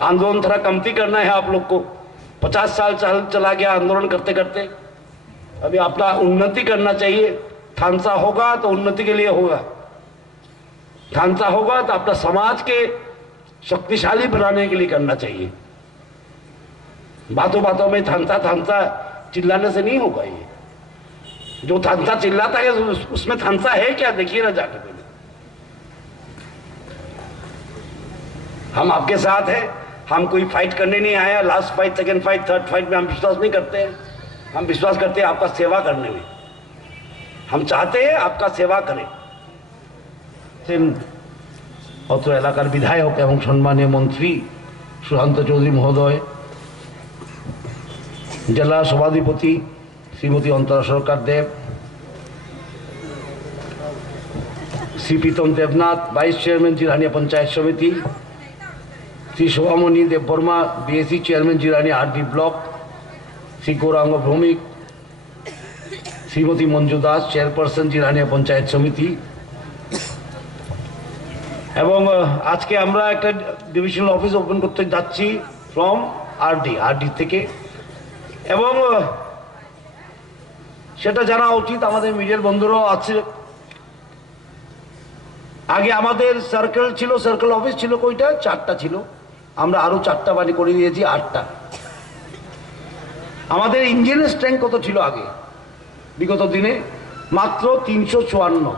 आंदोलन थोड़ा कमती करना है आप लोग को। 50 साल चला गया आंदोलन करते करते, अभी अपना उन्नति करना चाहिए। थानसा होगा तो उन्नति के लिए होगा, थानसा होगा तो अपना समाज के शक्तिशाली बनाने के लिए करना चाहिए। बातों बातों में थानसा थानसा चिल्लाने से नहीं होगा। ये जो थानसा चिल्लाता है उसमें थानसा है क्या, देखिए ना जाके पहले। हम आपके साथ हैं, हम कोई फाइट करने नहीं आया। Last fight, second fight, third fight में हम विश्वास नहीं करते हैं। हम विश्वास करते हैं आपका सेवा करने में। हम चाहते हैं आपका सेवा करें। অত্র এলাকার বিধায়ক এবং সম্মানীয় মন্ত্রী সুশান্ত চৌধুরী মহোদয়, জেলা সভাধিপতি Shrimati Antara Sarkar Deb, Shri Pritam Debnath vice chairman Jirania panchayat samiti, Shri Shobhamani Debbarma BSC chairman Jirania RD block, Shri Gouranga Bhowmik, Shrimati Manju Das chairperson Jirania panchayat samiti, এবং আজকে আমরা একটা ডিভিশনাল অফিস ওপেন করতে যাচ্ছি ফ্রম আরডি থেকে। এবং সেটা জানা উচিত, আমাদের মিডিয়ার বন্ধুরাও আছে। আগে আমাদের সার্কেল ছিল, সার্কেল অফিস ছিল কয়টা? 4টা ছিল। আমরা আরো 4টা বাড়ি করে দিয়েছি, 8টা। আমাদের ইঞ্জিনের স্ট্রেংথ কত ছিল আগে বিগত দিনে? মাত্র 354।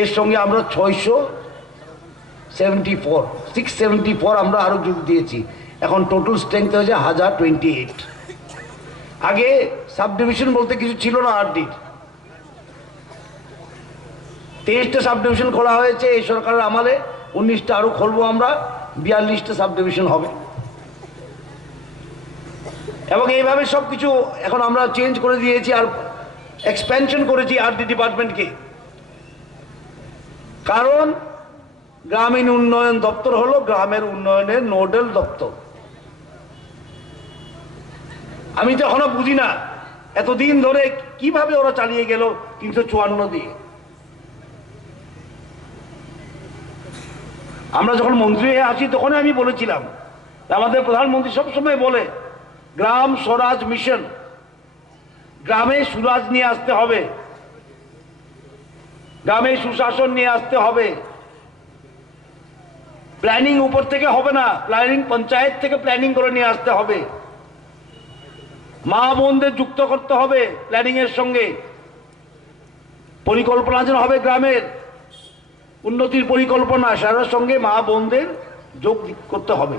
এর সঙ্গে আমরা 674 আমরা আরো যোগ দিয়েছি। এখন টোটাল স্ট্রেংথ হয়েছে 1028। আগে সাব ডিভিশন বলতে কিছু ছিল না। আরডির 23টা সাব ডিভিশন খোলা হয়েছে এই সরকারের আমলে। 19টা আরো খুলবো আমরা, 42টা সাব ডিভিশন হবে। এবং এইভাবে সবকিছু এখন আমরা চেঞ্জ করে দিয়েছি আর এক্সপ্যানশন করেছি আরডি ডিপার্টমেন্টকে। কারণ গ্রামীণ উন্নয়ন দপ্তর হলো গ্রামের উন্নয়নের নোডাল দপ্তর। আমি তো এখনো বুঝি না এতদিন ধরে কিভাবে ওরা চালিয়ে গেল 354 দিয়ে। আমরা যখন মন্ত্রী হয়ে আসি তখনই আমি বলেছিলাম, আমাদের প্রধানমন্ত্রী সবসময় বলে গ্রাম স্বরাজ মিশন, গ্রামে সুরাজ নিয়ে আসতে হবে, গ্রামে সুশাসন নিয়ে আসতে হবে। প্ল্যানিং উপর থেকে হবে না, প্ল্যানিং পঞ্চায়েত থেকে প্ল্যানিং করে নিয়ে আসতে হবে। মা বোনদের যুক্ত করতে হবে প্ল্যানিং এর সঙ্গে। পরিকল্পনা যেন হবে গ্রামের উন্নতির পরিকল্পনা, সেটার সঙ্গে মা বোনদের যোগ করতে হবে।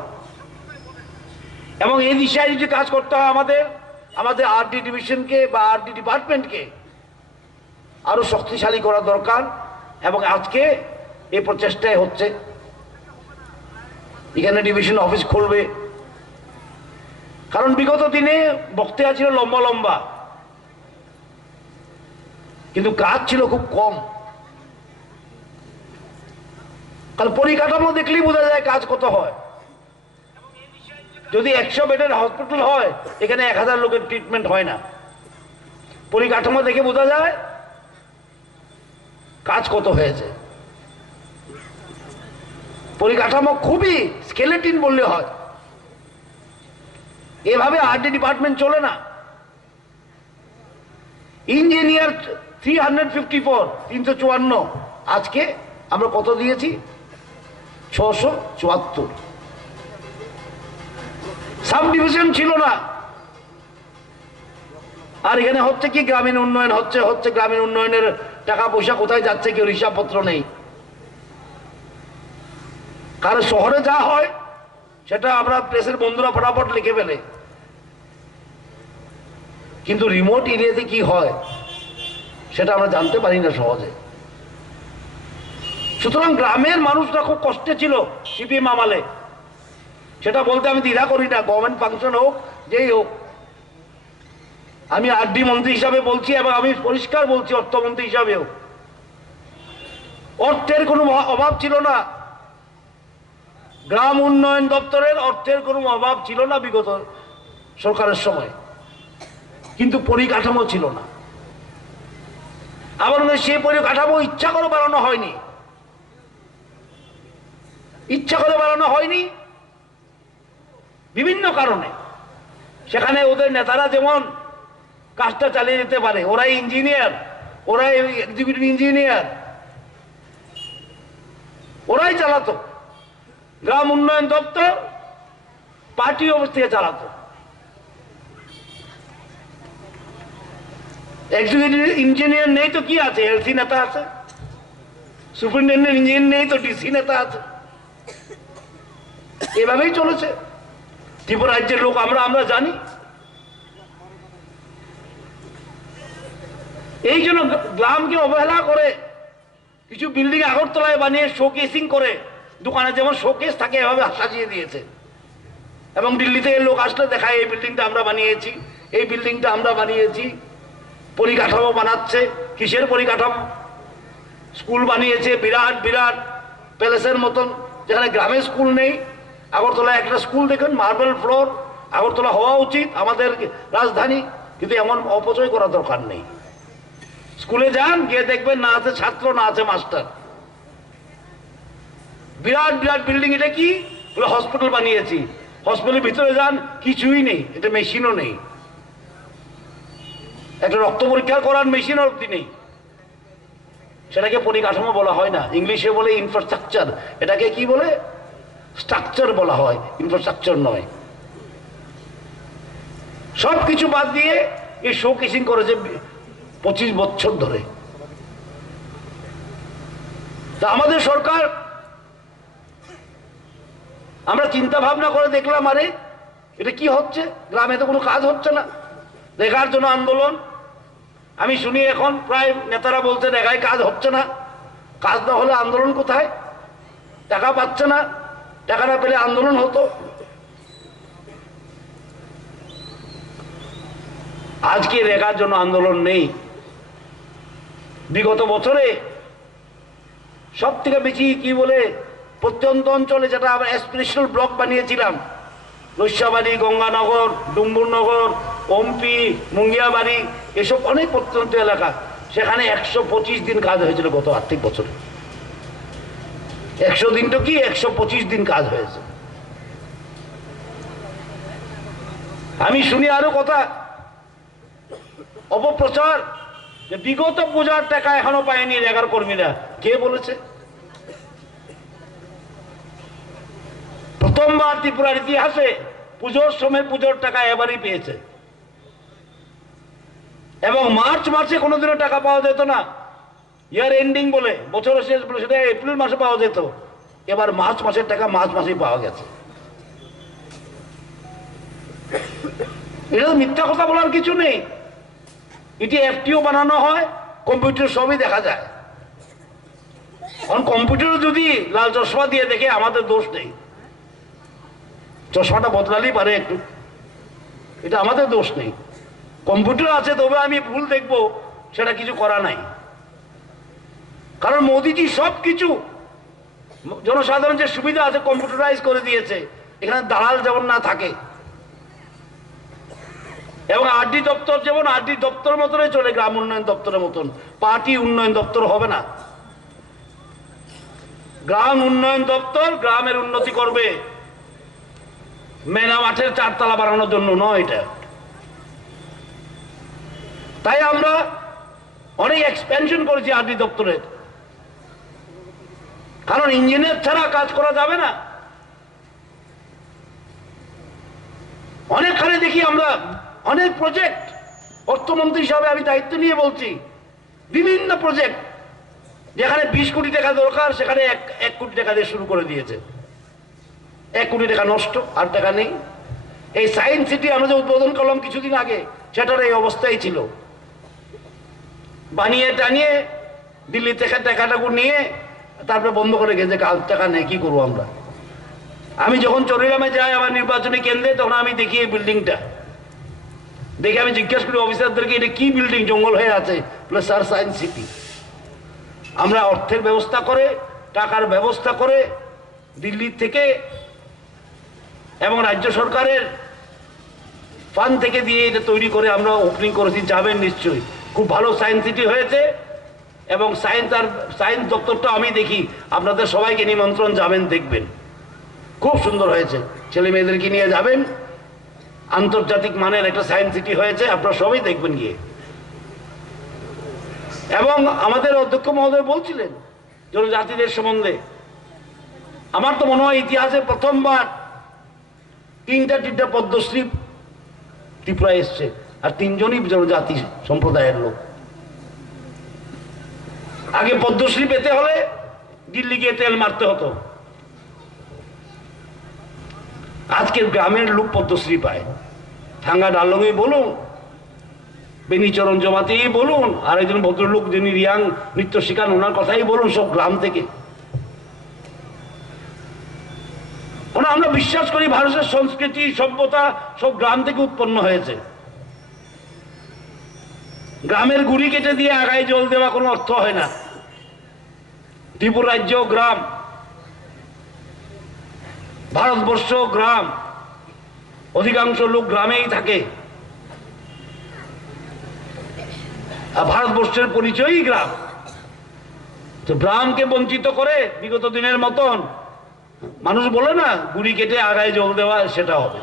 এবং এই দিশায় যদি কাজ করতে হয় আমাদের আরডি ডিভিশনকে বা আরডি ডিপার্টমেন্টকে আরো শক্তিশালী করা দরকার। এবং আজকে এই প্রচেষ্টায় হচ্ছে। এখানে ডিভিশন অফিস খুলবে, কারণ বিগত দিনে বক্তৃতা ছিল লম্বা লম্বা, কিন্তু কাজ ছিল খুব কম। কারণ পরিকাঠামো দেখলেই বোঝা যায় কাজ কত হয়। যদি 100 বেডের হসপিটাল হয়, এখানে 1000 লোকের ট্রিটমেন্ট হয় না। পরিকাঠামো দেখে বোঝা যায় কাজ কত হয়েছে। পরিকাঠামো খুবই স্কেলেটিন বললে হয়। এভাবে আরডি ডিপার্টমেন্ট চলে না। ইঞ্জিনিয়ার 354 আজকে আমরা কত দিয়েছি? 674। সাব ডিভিশন ছিল না। আর এখানে হচ্ছে কি গ্রামীণ উন্নয়ন হচ্ছে গ্রামীণ উন্নয়নের টাকা পয়সা কোথায় যাচ্ছে কেউ হিসাবপত্র নেই। কারণ শহরে যা হয় সেটা আমরা প্রেসের বন্ধুরা ফটাফট লিখে ফেলে, কিন্তু রিমোট এরিয়াতে কি হয় সেটা আমরা জানতে পারি না সহজে। সুতরাং গ্রামের মানুষরা খুব কষ্টে ছিল সিপিএম আমলে। সেটা বলতে আমি দ্বিধা করি না, গভর্নমেন্ট ফাংশন হোক যেই হোক। আমি আরডি মন্ত্রী হিসাবে বলছি এবং আমি পরিষ্কার বলছি অর্থমন্ত্রী হিসাবেও, অর্থের কোনো অভাব ছিল না। গ্রাম উন্নয়ন দপ্তরের অর্থের কোনো অভাব ছিল না বিগত সরকারের সময়, কিন্তু পরিকাঠামো ছিল না। আবার সেই পরিকাঠামো ইচ্ছা করে বাড়ানো হয়নি, ইচ্ছা করে বাড়ানো হয়নি। বিভিন্ন কারণে। সেখানে ওদের নেতারা যেমন কাজটা চালিয়ে যেতে পারে, ওরাই ইঞ্জিনিয়ার, ওরাই এক্সিকিউটিভ ইঞ্জিনিয়ার, ওরাই চালাতো। গ্রাম উন্নয়ন দপ্তর পার্টি অফিস থেকে চালাতো। এক্সিকিউটিভ ইঞ্জিনিয়ার নেই তো কি আছে, এলসি নেতা আছে। সুপারিনটেন্ডেন্ট ইঞ্জিনিয়ার নেই তো ডিসি নেতা আছে। এভাবেই চলেছে। ত্রিপুরা রাজ্যের লোক আমরা জানি। এই জন্য গ্রামকে অবহেলা করে কিছু বিল্ডিং আগরতলায় বানিয়ে শোকেসিং করে, দোকানে যেমন শোকেস থাকে এভাবে সাজিয়ে দিয়েছে। এবং দিল্লি থেকে লোক আসলে দেখায় এই বিল্ডিংটা আমরা বানিয়েছি, এই বিল্ডিংটা আমরা বানিয়েছি। পরিকাঠামো বানাচ্ছে, কিসের পরিকাঠামো? স্কুল বানিয়েছে বিরাট বিরাট প্যালেসের মতন, যেখানে গ্রামে স্কুল নেই। আগরতলায় একটা স্কুল দেখুন, মার্বেল ফ্লোর। আগরতলা হওয়া উচিত আমাদের রাজধানী, কিন্তু এমন অপচয় করার দরকার নেই। স্কুলে যান, গিয়ে দেখবেন না আছে ছাত্র, না আছে মাস্টার। বিরাট বিরাট বিল্ডিং। এটা কি? হসপিটাল বানিয়েছি। হসপিটালের ভিতরে যান, কিছুই নেই, এটা মেশিনও নেই। একটা রক্ত পরীক্ষা করার মেশিন অবধি নেই। সেটাকে পরিকাঠামো বলা হয় না, ইংলিশে বলে ইনফ্রাস্ট্রাকচার। এটাকে কি বলে? স্ট্রাকচার বলা হয়, ইনফ্রাস্ট্রাকচার নয়। সবকিছু বাদ দিয়ে এই শোকেসিং করেছে 25 বছর ধরে। তা আমাদের সরকার, আমরা চিন্তা ভাবনা করে দেখলাম, আরে এটা কি হচ্ছে? গ্রামে তো কোনো কাজ হচ্ছে না। দেখার জন্য আন্দোলন। আমি শুনি এখন প্রায় নেতারা বলছে দেখায় কাজ হচ্ছে না। কাজ না হলে আন্দোলন কোথায়? টাকা পাচ্ছে না, টাকা না পেলে আন্দোলন হতো। আজকে রেখার জন্য আন্দোলন নেই। বিগত বছরে সব থেকে বেশি কি বলে প্রত্যন্ত অঞ্চলে, যেটা আমরা অ্যাসপিরেশনাল ব্লক বানিয়েছিলাম, রৈস্যাবাড়ি, গঙ্গানগর, ডুম্বুরনগর, ওমপি, মুঙ্গিয়াবাড়ি, এসব অনেক প্রত্যন্ত এলাকা, সেখানে 125 দিন কাজ হয়েছিল গত আর্থিক বছরে। 100 দিন তো কি, 125 দিন কাজ হয়েছে। আমি শুনি আরো কথা, অপপ্রচার, যে বিগত পূজার টাকা এখনো পায়নি রেগার কর্মীরা। কে বলেছে? প্রথমবার ত্রিপুরার ইতিহাসে পুজোর সময় পুজোর টাকা এবারই পেয়েছে। এবং মার্চ মাসে কোনোদিনও টাকা পাওয়া যেত না, ইয়ার এন্ডিং বলে, বছরের শেষ বলে, সেটা এপ্রিল মাসে পাওয়া যেত। এবার মার্চ মাসের টাকা মার্চ মাসেই পাওয়া গেছে। এটা তো মিথ্যা কথা বলার কিছু নেই। এটি এফটিও বানানো হয়, কম্পিউটার সবই দেখা যায়। কারণ কম্পিউটার যদি লাল চশমা দিয়ে দেখে, আমাদের দোষ নেই। চশমাটা বদলালেই পারে একটু, এটা আমাদের দোষ নেই। কম্পিউটার আছে, তবে আমি ভুল দেখবো, সেটা কিছু করা নাই। কারণ মোদিজি সব কিছু জনসাধারণ যে সুবিধা আছে কম্পিউটারাইজ করে দিয়েছে। এখানে দালাল যেমন না থাকে, এবং আরডি দপ্তর যেমন আরডি দপ্তর মতনই চলে, গ্রাম উন্নয়ন দপ্তরের মতন। পার্টি উন্নয়ন দপ্তর হবে না। গ্রাম উন্নয়ন দপ্তর গ্রামের উন্নতি করবে, মেনা মাঠের 4 তলা বাড়ানোর জন্য নয় এটা। তাই আমরা অনেক এক্সপেনশন করেছি আরডি দপ্তরের। কারণ ইঞ্জিনিয়ার ছাড়া কাজ করা যাবে না। অনেকখানে দেখি আমরা অনেক প্রজেক্ট, অর্থমন্ত্রী হিসাবে আমি দায়িত্ব নিয়ে বলছি, বিভিন্ন প্রজেক্ট যেখানে 20 কোটি টাকা দরকার, সেখানে 1 কোটি টাকা দিয়ে শুরু করে দিয়েছে। 1 কোটি টাকা নষ্ট, আর টাকা নেই। এই সায়েন্স সিটি আমরা যে উদ্বোধন করলাম কিছুদিন আগে, সেটার এই অবস্থাই ছিল। বানিয়ে টানিয়ে দিল্লি থেকে টাকাটাকু নিয়ে তারপরে বন্ধ করে গেছে। কাল টাকা নেই, কি করবো আমরা? আমি যখন চরিগ্রামে যাই আমার নির্বাচনী কেন্দ্রে, তখন আমি দেখি এই বিল্ডিংটা দেখে আমি জিজ্ঞেস করি অফিসারদেরকে, এটা কি বিল্ডিং, জঙ্গল হয়ে আছে? বলে স্যার সায়েন্স সিটি। আমরা অর্থের ব্যবস্থা করে, টাকার ব্যবস্থা করে দিল্লি থেকে এবং রাজ্য সরকারের ফান্ড থেকে দিয়ে এটা তৈরি করে আমরা ওপেনিং করেছি। যাবেন নিশ্চয়ই, খুব ভালো সায়েন্স সিটি হয়েছে। এবং সায়েন্স দপ্তরটা আমি দেখি, আপনাদের সবাইকে নিমন্ত্রণ, যাবেন দেখবেন। খুব সুন্দর হয়েছে, ছেলে মেয়েদেরকে নিয়ে যাবেন, আন্তর্জাতিক মানের একটা সায়েন্স সিটি হয়েছে, আপনারা সবাই দেখবেন গিয়ে। এবং আমাদের অধ্যক্ষ মহোদয় বলছিলেন জনজাতিদের সম্বন্ধে, আমার তো মনে হয় ইতিহাসে প্রথমবার তিনটা পদ্মশ্রী ত্রিপুরায় এসছে, আর তিনজনই জনজাতি সম্প্রদায়ের লোক। আগে পদ্মশ্রী পেতে হলে দিল্লি গিয়ে তেল মারতে হতো, আজকের গ্রামের লোক পদ্মশ্রী পায়। থাঙ্গা ডালঙ্গই বলুন, বেনিচরণ জমাতেই বলুন, আর একজন ভদ্রলোক যিনি রিয়াং নৃত্য শিখান ওনার কথাই বলুন, সব গ্রাম থেকে। আমরা বিশ্বাস করি ভারতের সংস্কৃতি সভ্যতা সব গ্রাম থেকে উৎপন্ন হয়েছে। গ্রামের গুড়ি কেটে দিয়ে আগায় জল দেওয়া কোনো অর্থ হয় না। ত্রিপুরা রাজ্য গ্রাম, ভারতবর্ষ গ্রাম, অধিকাংশ লোক গ্রামেই থাকে, আর ভারতবর্ষের পরিচয়ই গ্রাম। তো গ্রামকে বঞ্চিত করে বিগত দিনের মতন মানুষ বলে না গুড়ি কেটে আগায় জল দেওয়া, সেটা হবে।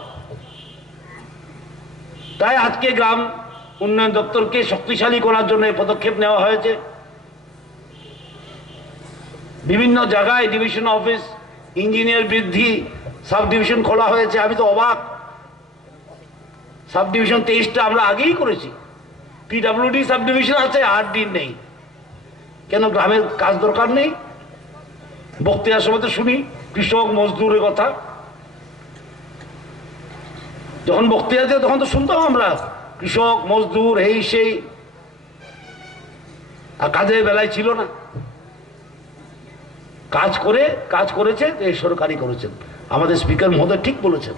তাই আজকে গ্রাম উন্নয়ন দপ্তরকে শক্তিশালী করার জন্য পদক্ষেপ নেওয়া হয়েছে। বিভিন্ন জায়গায় ডিভিশন অফিস, ইঞ্জিনিয়ার বৃদ্ধি, সাব ডিভিশন খোলা হয়েছে। আমি তো অবাক, সাব ডিভিশন 23টা আমরা আগেই করেছি। পিডব্লিউডি সাব ডিভিশন আছে, 8 দিন নেই। কেন গ্রামের কাজ দরকার নেই? বক্তৃতার সময় তো শুনি কৃষক মজদুরের কথা, যখন বক্তৃতা দিয়ে তখন তো শুনতাম আমরা কৃষক মজদুর এই সেই, আর কাজের বেলায় ছিল না। কাজ করেছে এই সরকারি করেছেন। আমাদের স্পিকার মহোদয় ঠিক বলেছেন।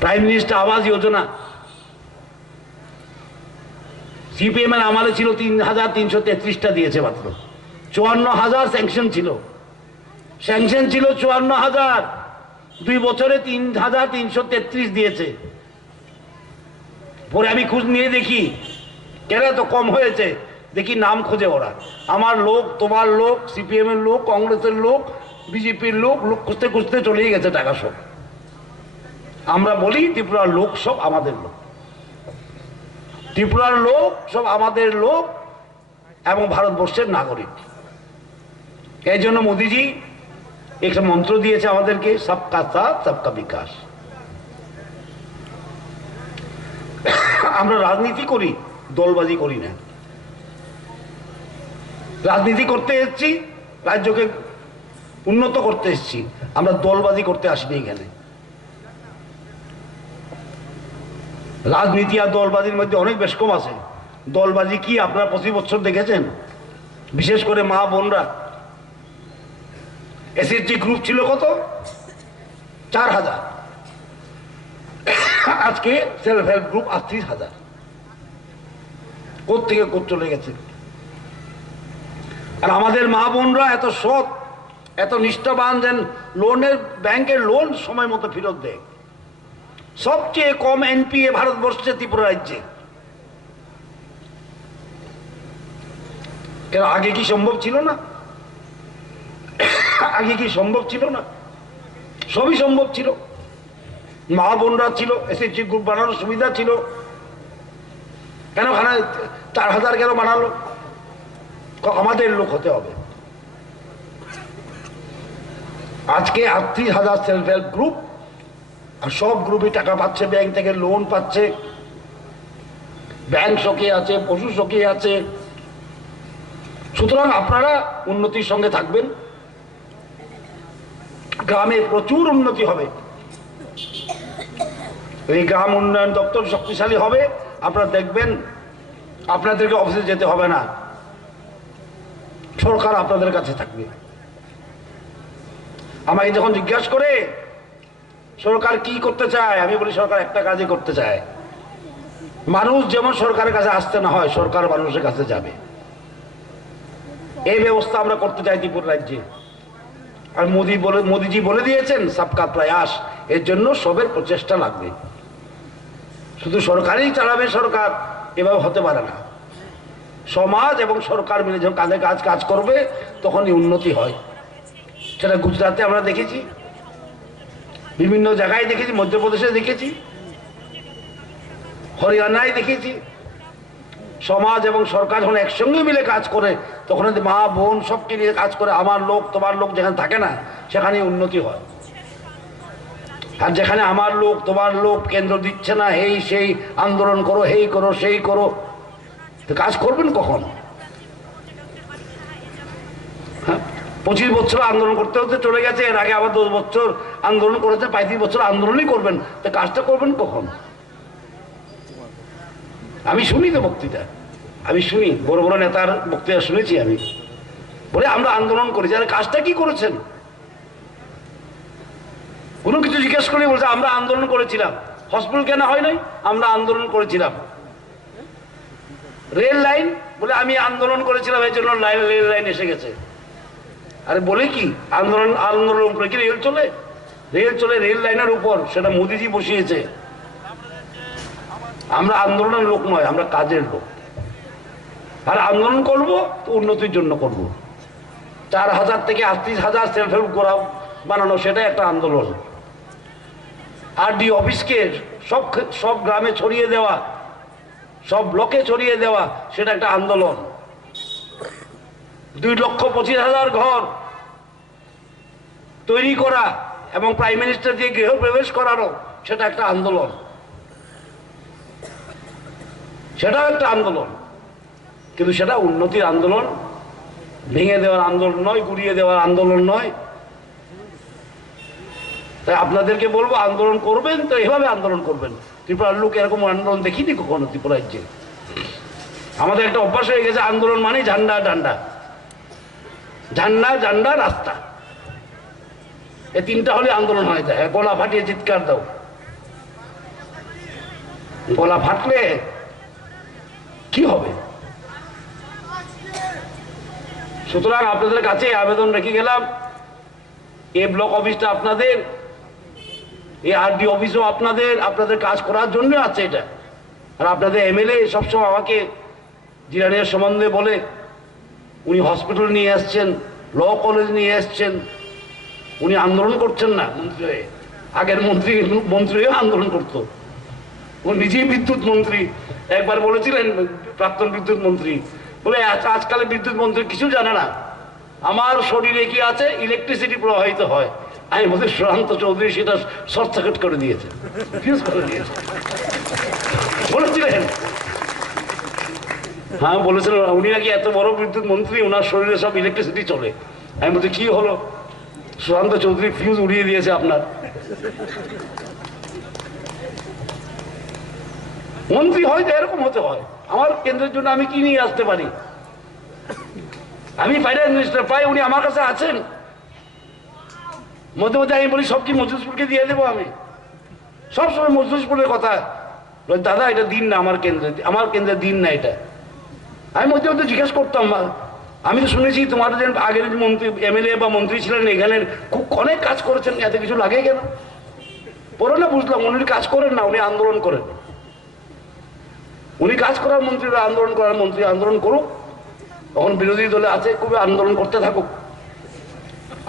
Prime minister Awas Yojana CPM এর আমলে ছিল, 3,333টা দিয়েছে মাত্র। 54,000 স্যাংশন ছিল 54,000, 2 বছরে 3,333 দিয়েছে। পরে আমি খোঁজ নিয়ে দেখি কেন তো কম হয়েছে, দেখি নাম খোঁজে ওরা, আমার লোক, তোমার লোক, সিপিএম এর লোক, কংগ্রেসের লোক, বিজেপির লোক খুঁজতে খুঁজতে চলেই গেছে টাকা সব। আমরা বলি ত্রিপুরার লোক সব আমাদের লোক, ত্রিপুরার লোক সব আমাদের লোক এবং ভারতবর্ষের নাগরিক। এই জন্য মোদিজি একটা মন্ত্র দিয়েছে আমাদেরকে, সবকা সাথ সবকা বিকাশ। আমরা রাজনীতি করি, দলবাজি করি না। রাজনীতি করতে এসেছি, রাজ্যকে উন্নত করতে এসেছি, আমরা দলবাজি করতে আসিনি এখানে। রাজনীতি আর দলবাজির মধ্যে অনেক বেশ কম আছে। দলবাজি কি আপনারা 25 বছর দেখেছেন? বিশেষ করে মা বোনরা। এসএসজি গ্রুপ ছিল কত? 4,000। আজকে সেলফ হেল্প গ্রুপ 38,000। কোত্থেকে কোথ চলে গেছে। আর আমাদের মা বোনরা এত সৎ, এত নিষ্ঠাবান, যেন লোনের ব্যাংকের লোন সময় মতো ফেরত দেয়। সবচেয়ে কম এনপিএ ভারতবর্ষে ত্রিপুরা রাজ্যে। এর আগে কি সম্ভব ছিল না? আগে কি সম্ভব ছিল না? সবই সম্ভব ছিল। মা বোনরা ছিল, এসএসজি গ্রুপ বানানোর সুবিধা ছিল। কেন 4,000 কেন বানালো? আমাদের লোক হতে হবে। আজকে 38,000 সেলফ হেল্প গ্রুপ, আর সব গ্রুপে টাকা পাচ্ছে, ব্যাংক থেকে লোন পাচ্ছে, ব্যাংক সখী আছে, পশু সখী আছে। সুতরাং আপনারা উন্নতির সঙ্গে থাকবেন, গ্রামে প্রচুর উন্নতি হবে। এই গ্রাম উন্নয়ন দপ্তর শক্তিশালী হবে। আপনারা দেখবেন আপনাদেরকে অফিসে যেতে হবে না, সরকার আপনাদের কাছে থাকবে। আমাকে যখন জিজ্ঞাসা করে সরকার কি করতে চায়, আমি বলি সরকার একটা কাজই করতে চায়, মানুষ যেমন সরকারের কাছে আসতে না হয়, সরকার মানুষের কাছে যাবে। এই ব্যবস্থা আমরা করতে চাই ত্রিপুরা রাজ্যে। আর মোদিজি বলে দিয়েছেন সবকা প্রয়াস, এর জন্য সবের প্রচেষ্টা লাগবে। শুধু সরকারই চালাবে সরকার, এভাবে হতে পারে না। সমাজ এবং সরকার মিলে যখন কাঁধে কাজ করবে তখনই উন্নতি হয়। সেটা গুজরাটে আমরা দেখেছি, বিভিন্ন জায়গায় দেখেছি, মধ্যপ্রদেশে দেখেছি, হরিয়ানায় দেখেছি। সমাজ এবং সরকার যখন একসঙ্গে মিলে কাজ করে তখন মা বোন সবকে নিয়ে কাজ করে, আমার লোক তোমার লোক যেখানে থাকে না সেখানে উন্নতি হয়। আর যেখানে আমার লোক তোমার লোক কেন্দ্র দিচ্ছে না, এই সেই আন্দোলন করো, এই করো সেই করো, তো কাজ করবেন কখন? 25 বছর আন্দোলন করতে হতে চলে গেছে, এর আগে আবার 10 বছর আন্দোলন করেছে, 35 বছর আন্দোলনই করবেন, তো কাজটা করবেন কখন? আমি শুনি তো বক্তৃতা, আমি শুনি বড় বড় নেতার বক্তৃতা শুনেছি আমি, বলে আমরা আন্দোলন করেছি, আর কাজটা কি করেছেন? কোনো কিছু জিজ্ঞেস করে বলছে আমরা আন্দোলন করেছিলাম। হসপিটাল কেন হয় নাই? আমরা আন্দোলন করেছিলাম। রেল লাইন, বলে আমি আন্দোলন করেছিলাম এই জন্য রেল লাইন এসে গেছে। আরে বলে কি আন্দোলন করে কি রেল চলে? রেল চলে রেল লাইনের উপর, সেটা মোদিজি বসিয়েছে। আমরা আন্দোলনের লোক নয়, আমরা কাজের লোক। আর আন্দোলন করব তো উন্নতির জন্য করব। 4000 থেকে 38,000 সেলফ হেল্প করা বানানো, সেটা একটা আন্দোলন। আরডি অফিসকে সব গ্রামে ছড়িয়ে দেওয়া, সব ব্লকে ছড়িয়ে দেওয়া, সেটা একটা আন্দোলন। 2,25,000 ঘর তৈরি করা এবং প্রাইম মিনিস্টার দিয়ে গৃহ প্রবেশ করানো, সেটা একটা আন্দোলন। সেটাও একটা আন্দোলন, কিন্তু সেটা উন্নতির আন্দোলন, ভেঙে দেওয়ার আন্দোলন নয়, গুড়িয়ে দেওয়ার আন্দোলন নয়। তাই আপনাদেরকে বলবো, আন্দোলন করবেন তো এভাবে আন্দোলন করবেন। ত্রিপুরার লোক এরকম আন্দোলন দেখিনি কখনো ত্রিপুরা রাজ্যে। আমাদের একটা অভ্যাস হয়ে গেছে, আন্দোলন মানে ঝান্ডা ডান্ডা, ঝান্ডা ঝান্ডা রাস্তা, এই তিনটা হলে আন্দোলন হয়ে যায়। গলা ফাটিয়ে চিৎকার দাও, গলা ফাটলে কি হবে? সুতরাং আপনাদের কাছে আবেদন রেখে গেলাম, এই ব্লক অফিসটা আপনাদের, এই আরডি অফিসও আপনাদের, আপনাদের কাজ করার জন্য আছে এটা। আর আপনাদের এমএলএ সবসময় আমাকে জিরানিয়ার সম্বন্ধে বলে, উনি হসপিটাল নিয়ে আসছেন, ল কলেজ নিয়ে আসছেন, উনি আন্দোলন করছেন না মন্ত্রী হয়ে। আগের মন্ত্রী হয়ে আন্দোলন করতো, ও নিজেই বিদ্যুৎ মন্ত্রী। একবার বলেছিলেন প্রাক্তন বিদ্যুৎ মন্ত্রী, বলে আজকাল বিদ্যুৎ মন্ত্রী কিছু জানে না, আমার শরীরে কি আছে, ইলেকট্রিসিটি প্রবাহিত হয়। আমি বলছি সুশান্ত চৌধুরী সেটা শর্ট সার্কিট করে দিয়েছে, ফিউজ করে দিয়েছে বলেছিলেন। হ্যাঁ বলেছিলেন, উনি নাকি এত বড় বিদ্যুৎ মন্ত্রী, ওনার শরীরে সব ইলেকট্রিসিটি চলে। আমি বলছি কি হলো? সুশান্ত চৌধুরী ফিউজ উড়িয়ে দিয়েছে আপনার। মন্ত্রী হয়তো এরকম হতে হয়। আমার কেন্দ্রের জন্য আমি কি নিয়ে আসতে পারি? আমি ফাইন্যান্স মিনিস্টার পাই, উনি আমার কাছে আছেন। মধ্যে মধ্যে আমি বলি সব কি মজলিসপুরকে দিয়ে দেবো? আমি সবসময় মজলিসপুরের কথা, দাদা এটা দিন না আমার কেন্দ্রে দিন না এটা। আমি মধ্যে মধ্যে জিজ্ঞেস করতাম, আমি তো শুনেছি তোমার যে আগের মন্ত্রী এমএলএ বা মন্ত্রী ছিলেন এখানের, খুব অনেক কাজ করেছেন, এত কিছু লাগে কেন? পরে না বুঝলাম উনি কাজ করেন না, উনি আন্দোলন করেন। উনি কাজ করার মন্ত্রী, আন্দোলন করার মন্ত্রী, আন্দোলন করুক। তখন বিরোধী দলে আছে, খুবই আন্দোলন করতে থাকুক।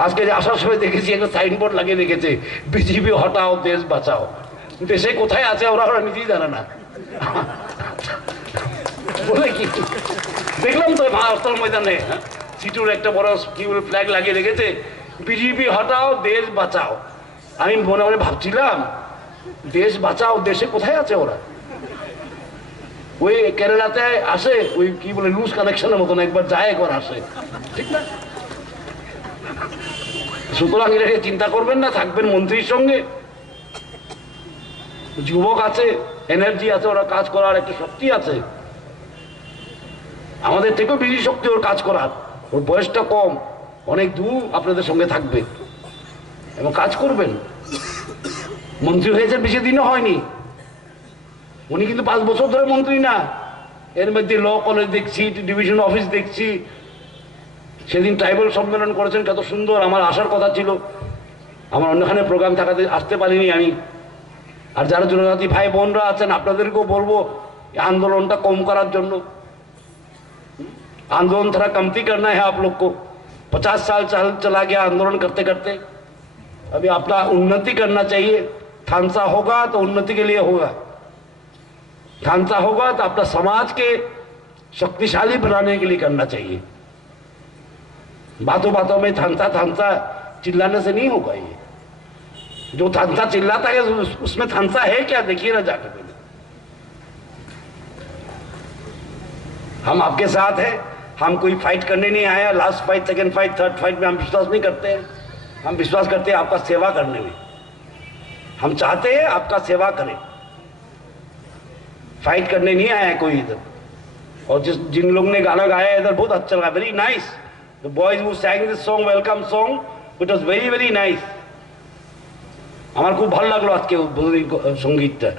আজকে যে আসার সময় দেখেছি একটা সাইনবোর্ড লাগিয়ে রেখেছে, বিজেপি হটাও দেশ বাঁচাও। দেশে কোথায় আছে ওরা নিজেই জানে না। বলে কি দেখলাম তো ভারতের ময়দানে সিটুর একটা বড় কি বলে ফ্ল্যাগ লাগিয়ে রেখেছে, বিজেপি হটাও দেশ বাঁচাও। আমি মনে মনে ভাবছিলাম, দেশ বাঁচাও, দেশে কোথায় আছে ওরা? ওই কেরালাতে আসে, ওই কি বলে লুজ কানেকশনের মতন, একবার যায় একবার আসে, ঠিক না? সুতরাং এটাকে চিন্তা করবেন না, থাকবেন মন্ত্রীর সঙ্গে। যুবক আছে, এনার্জি আছে, ওরা কাজ করার একটা শক্তি আছে, আমাদের থেকেও বেশি শক্তি ওর কাজ করার। ওর বয়সটা কম, অনেক দূর আপনাদের সঙ্গে থাকবে এবং কাজ করবেন। মন্ত্রী হয়েছে বেশি দিনও হয়নি, উনি কিন্তু 5 বছর ধরে মন্ত্রী না। এর মধ্যে ল কলেজ দেখছি, ডিভিশন অফিস দেখছি। সেদিন ট্রাইবাল সম্মেলন করেছেন, কত সুন্দর। আমার আসার কথা ছিল, আমার অন্যখানে প্রোগ্রাম থাকাতে আসতে পারিনি আমি। আর যারা জনজাতি ভাই বোনরা আছেন, আপনাদেরকেও বলবো আন্দোলনটা কম করার জন্য। आंदोलन थोड़ा कमती करना है आप लोग को। 50 साल चला गया आंदोलन करते करते, अभी अपना उन्नति करना चाहिए। थानसा होगा तो उन्नति के लिए होगा, थानसा होगा तो अपना समाज के शक्तिशाली बनाने के लिए करना चाहिए। बातों बातों में थानसा थानसा चिल्लाने से नहीं होगा। ये जो थानसा चिल्लाता है उसमें थानसा है क्या, देखिए ना जाकर पहले। हम आपके साथ हैं, हम कोई फाइट करने नहीं आए हैं। Last fight, second fight, third fight में हम विश्वास नहीं करते हैं। हम विश्वास करते हैं आपका सेवा करने में। हम चाहते हैं आपका सेवा करें, फाइट करने नहीं आए हैं कोई इधर। और जिन लोगों ने गाना गाया इधर बहुत अच्छा लगा, very nice. The boys who sang this song, welcome song, it was very very nice. আমার খুব ভালো লাগলো আজকে উদ্বোধনী সঙ্গীতটা।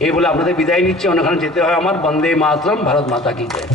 এই বলে আপনাদের বিদায় নিচ্ছি। অনেকখানে যেতে হয় আমার। বন্দে মাতরম, ভারত মাতা কি জয়।